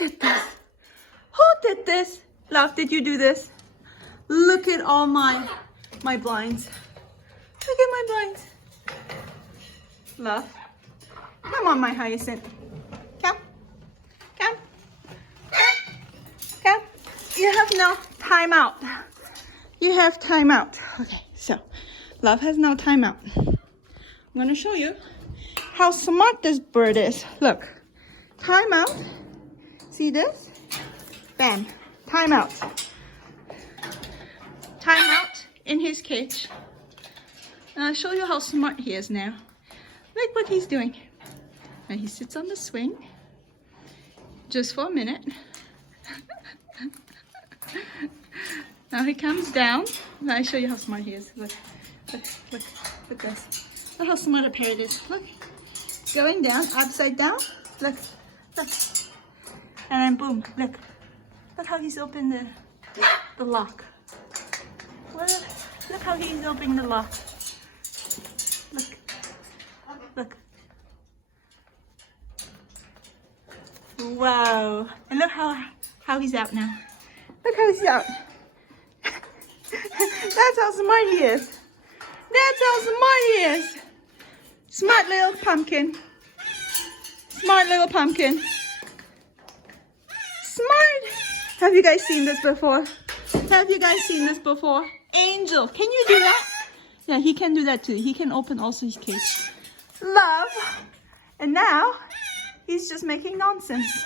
did this? Who did this? Love, did you do this? Look at all my blinds. Look at my blinds. Love. Come on, my hyacinth. Come. Come. Come. Come. You have no timeout. You have timeout. Okay, so Love has no timeout. I'm gonna show you how smart this bird is. Look. Timeout. See this? Bam. Timeout. Timeout in his cage. And I'll show you how smart he is now. Look what he's doing. Now he sits on the swing just for a minute. Now he comes down. Now I'll show you how smart he is. Look, look, look, look at this. Look how smart a parrot is. Look, going down, upside down. Look, look. And then boom, look. Look how he's opened the lock. Look how he's opening the lock. Look, look. Wow. And look how he's out now. Look how he's out. That's how smart he is. That's how smart he is. Smart little pumpkin. Smart little pumpkin. Smart. Have you guys seen this before? Have you guys seen this before? Angel, can you do that? Yeah, he can do that too. He can open also his cage. Love. And now, he's just making nonsense.